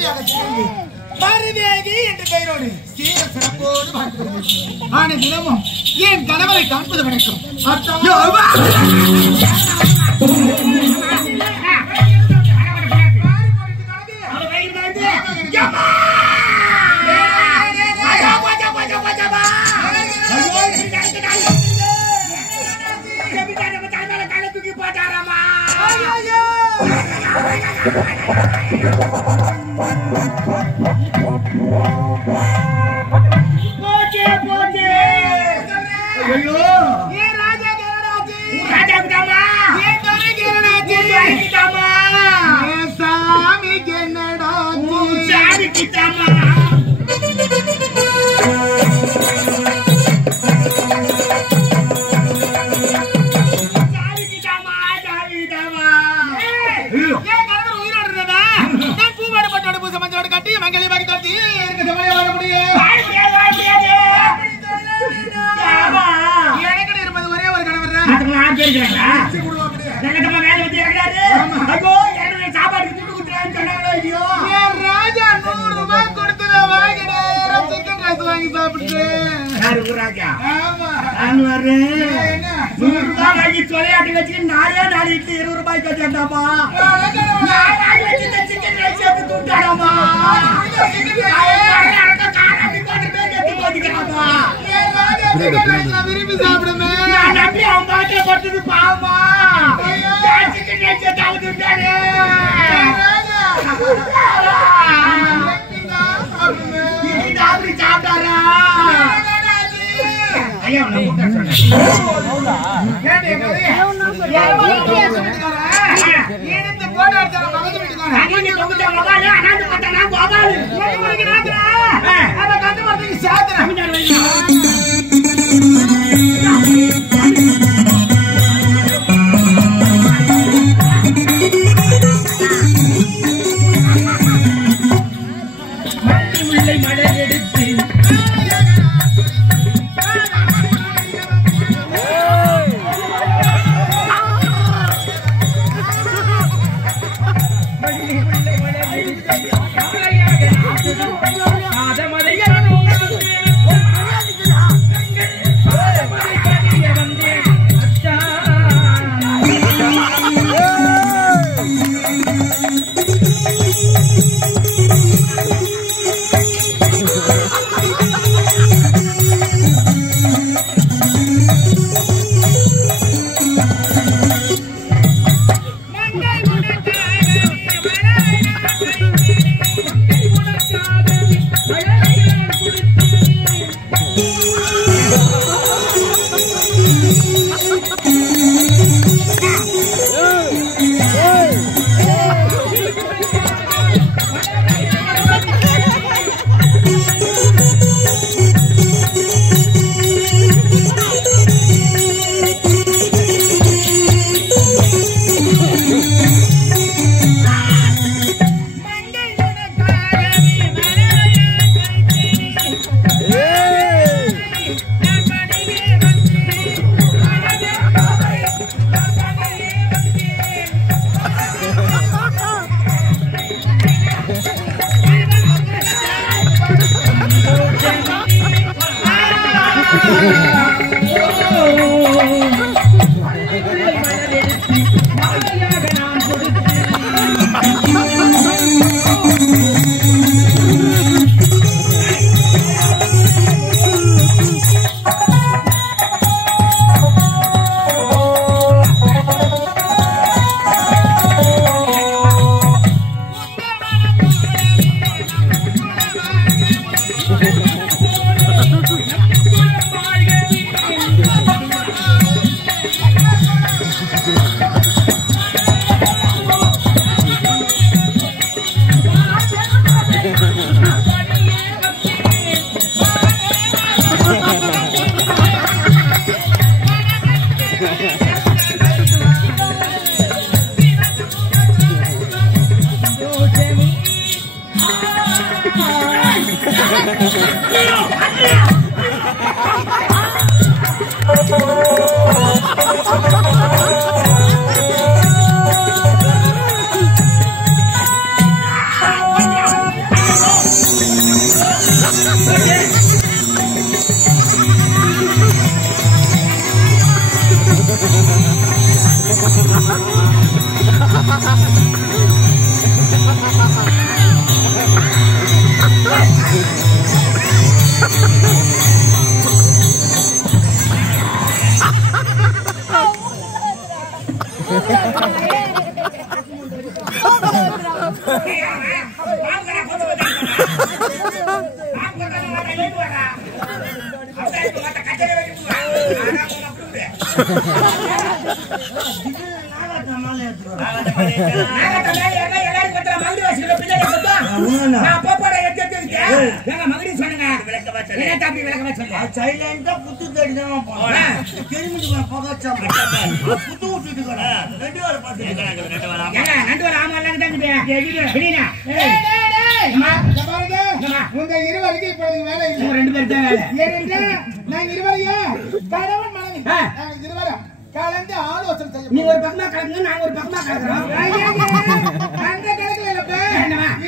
மனைவியாக சேர்ந்து மருதேவி என்று பெயரோடு சீர சிறப்போடு வாழ்ந்து ஆன தினமும் என் கணவரை காண்பது வணக்கம். விரும்பி சாப்பிடுமே கலந்து ஆலோசனை செய்ய நீ ஒரு பக்கமா கலந்து நான் ஒரு பக்கமா கலக்குறோம் அந்த கணக்குல இல்ல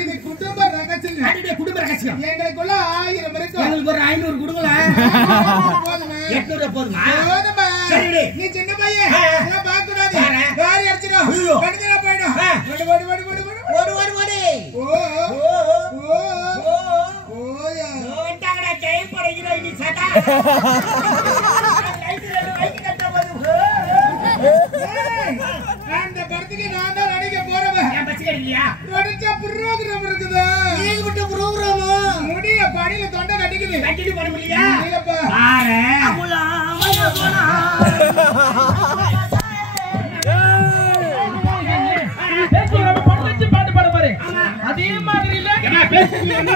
இது குடும்ப ரகசியம் அடியே குடும்ப ரகசியம் எங்களுக்குள்ள 1000 இருக்கு எங்களுக்கு ஒரு 500 குடுங்களா போதுமா 800 போதுமா போதுமா சரி நீ சின்ன பையன் நான் பாக்க கூடாது வாரி அடிச்சிரோ கடிதல போய்டும் ஓடு ஓயா ஓண்டாங்கடா ஜெயில் போறீங்க நீ சதா அந்த படத்துக்கு நான் தான் நடிக்க போறவன் ஏன் பச்சிக்கறியா நடிச்சா புரோகிராம் இருக்குதா நீங்க விட்ட புரோகிராம் முடிய படியில தொண்டை கட்டிக்குது கட்டிட்டு போட முடியா இல்லப்பா பாரு அமுலாமய போனா பேசி நம்ம படுத்து பாட்டு பாட பாரு அதே மாதிரி இல்ல என்ன பேசி என்ன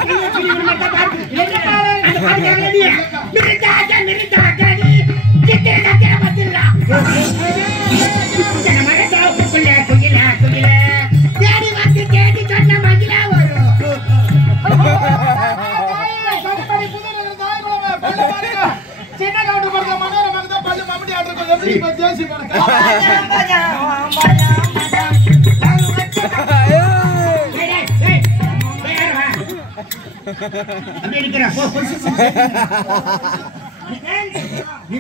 நீ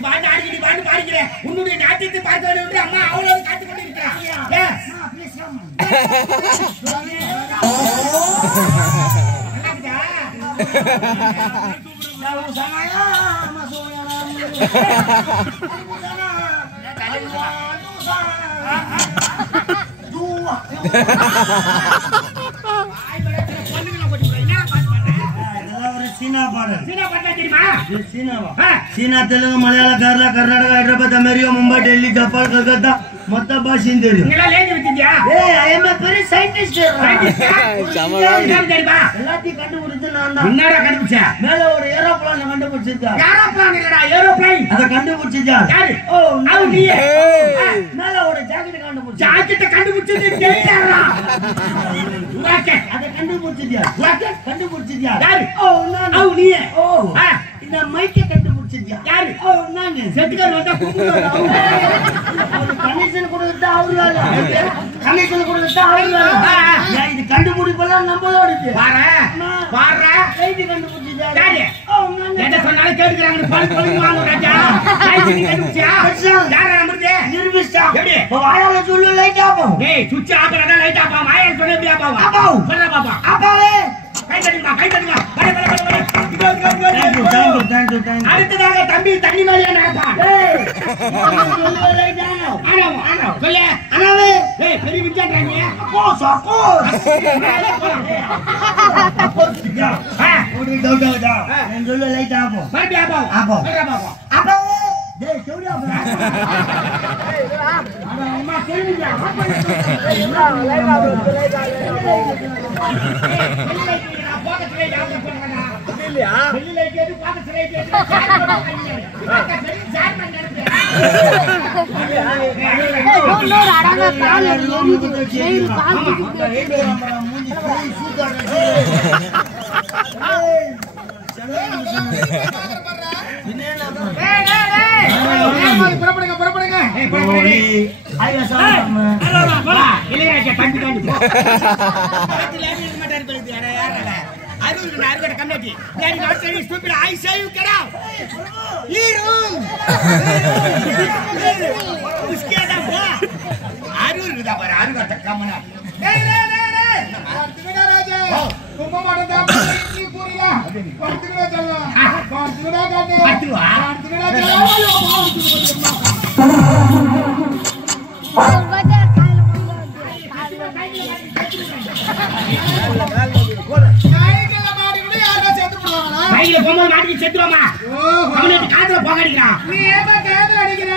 பாட்டு பாடிக்கிற உன்னுடைய நாட்டியத்தை பார்க்க வேண்டும் அம்மா அவ்வளவு காத்து கொண்டு இருக்கிறான் சீனா தெலுங்கு மலையாள கேரளா கர்நாடகா ஹைதராபாத் அமெரிக்கா மும்பை டெல்லி ஜப்பான் கல்கத்தா மொத்த பாஷையும் தெரியும் எல்லாத்தையும் கண்டுபிடிச்சு நான் தான் கண்டுபிடிச்சேன் மேல ஒரு ஏரோப்ளான் கண்டுபிடிச்சிருக்கேன் அதை கண்டுபிடிச்சிருக்கா மேல ஒரு ஜாக்கெட் கண்டுபிடிச்சது அதை கண்டுபிடிச்சிருக்கியா இந்த மைக்க கண்டுபிடிச்சிருக்கியா யாரு நானு செட்டுக்கார் வந்தா கமிஷன் கொடுத்தா அவரு கமிஷன் கொடுத்தா அவரு இது கண்டுபிடிப்பெல்லாம் நம்மளோட பாரு கைது கண்டுபிடிச்சிருக்கா யாரு என்ன சொன்னாலும் கேட்கிறாங்க வாயால சொல்லு லைட் ஆகும் சுவிட்ச் ஆஃப் லைட் ஆகும் வாயால சொல்ல எப்படி ஆகும் சொல்ல பாப்பா அப்பாவே கை தட்டுங்க அடுத்ததாக தம்பி தண்ணி மேலே நடப்பான் பெரிய விஞ்சான்றாங்க சொல்ல லைட் ஆகும் புறப்படுங்க அருகட அருகட கம்மியாட்டி நான் not very stupid I say you get out उसके आधा बा அருகட பாரு அருகட கம்மனா டேய் பார்த்துடா ராஜா கும்ப மாட்டதா நீ புரியல பார்த்துடா சொல்ல பார்த்துடா காட்டு பார்த்துடா கையில பொம்மை மாட்டி செத்துறோமா அவனுக்கு காதுல போக அடிக்கிறான் நீ ஏமா காதுல அடிக்கிற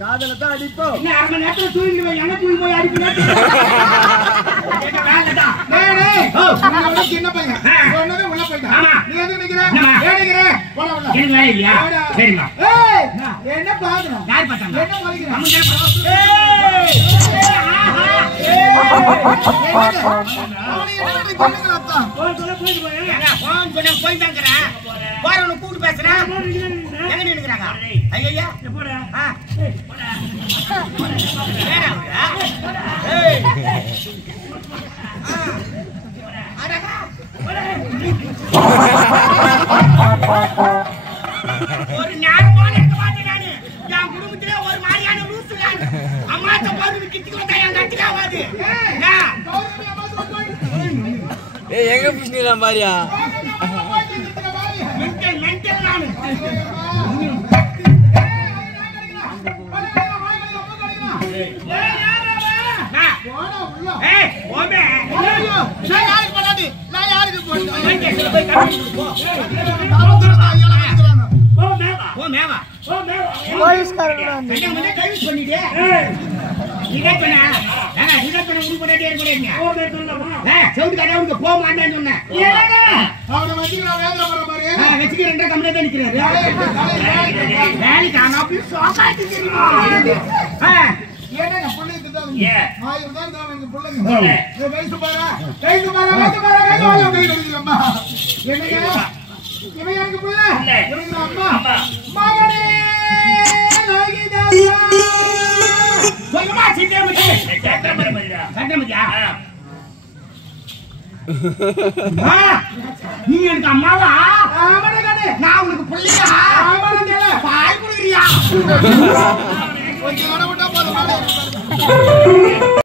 காதுல தான் அடிப்போம் இன்னும் அரை மணி நேரத்துல தூங்கி போய் எங்க தூங்கி போய் அடிக்கிறேன் சின்ன பையன் சொன்னது உள்ள போயிட்டான் ஆமா நீ எதுக்கு நிக்கிற ஏடிக்கிற போடா உள்ள எனக்கு வேலை இல்லையா சரிமா ஏய் என்ன பாக்குற யார் பார்த்தாங்க என்ன மலிக்கிற அவனே என்ன சொல்லுங்க அத்தா போன் சொன்ன போய் தாங்கற போறவன கூட்டி பேசுறேன் எங்க நின்னுங்கறாங்க ஐயா போடா போடா ஏடா ஏய் அரகா ஒரு ஞானமான இருக்க மாட்டேன் நானு என் குடும்பத்திலே ஒரு மாதிரியான லூசு நான் அம்மாட்ட போட்டு கிட்டிக்கு வந்தா என் கட்டிக்காவாது ஏய் எங்க புஷ்ணில மாதிரியா மென்டல் மென்டல் நானு ஏய் ஓமே நான் யாருக்கு பண்ணாடி நான் யாருக்கு மென்டல் போய் கட்டி போ ஓ மேவா போலீஸ் காரங்க என்ன வந்து டைவ் பண்ணிட்டே இதே பண்ணா இதே பண்ண உனக்கு பண்ணே இருக்கீங்க ஓ மே சொல்லமா சவுண்ட் காடா உனக்கு போக மாட்டேன்னு சொன்னேன் அவன வந்து நான் வேதனை பண்ற மாதிரி வெச்சிக்கு ரெண்டரை கம்பெனி தான் நிக்கிறாரு வேலைக்கு ஆனா அப்படி சோகாட்டி தெரியுமா ஏன்னா புள்ளை திட்டாது 1000 தான் தான் எனக்கு புள்ளைங்க ஏய் கைசு பாரு கை கடிக்கலம்மா என்னங்க இவன் எனக்கு புள்ள இவன் அம்மா மகனே நாகிதாசா சொல்லுமா சித்தேமுடி சந்திரமதியா நீ எனக்கு அம்மாவா ஆமாடா நான் உனக்கு புள்ளையா ஆமாடா பாய் குடுறியா கொஞ்சம் விட்டா போதும்